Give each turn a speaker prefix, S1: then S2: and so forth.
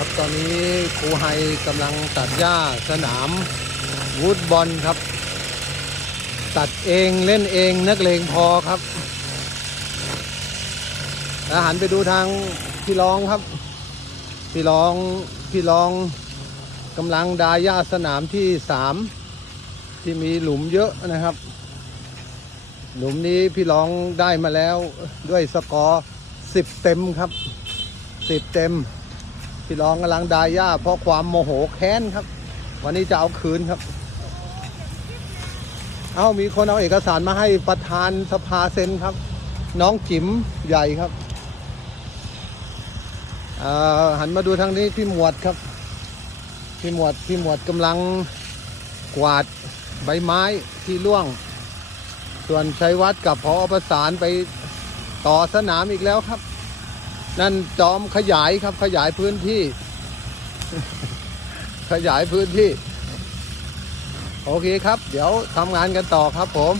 S1: ครับตอนนี้ครูไฮกำลังตัดหญ้าสนามวูดบอลครับ ตัดเองเล่นเองนักเลงพอครับแล้วหันไปดูทางพี่ร้องครับ พี่ร้องพี่ร้องกำลังดาหญ้าสนามที่สามที่มีหลุมเยอะนะครับ หลุมนี้พี่ร้องได้มาแล้วด้วยสกอร์สิบเต็มครับสิบเต็ม พี่รองกำลังดาย่าเพราะความโมโหแค้นครับ วันนี้จะเอาคืนครับ เอามีคนเอาเอกสารมาให้ประธานสภาเซ็นครับ น้องจิ๋มใหญ่ครับหันมาดูทางนี้พี่หมวดครับ พี่หมวดพี่หมวดกำลังกวาดใบไม้ที่ร่วง ส่วนชัยวัฒน์กับพอประสานไปต่อสนามอีกแล้วครับ นั่นจอมขยายครับขยายพื้นที่ ขยายพื้นที่ โอเคครับ เดี๋ยวทำงานกันต่อครับผม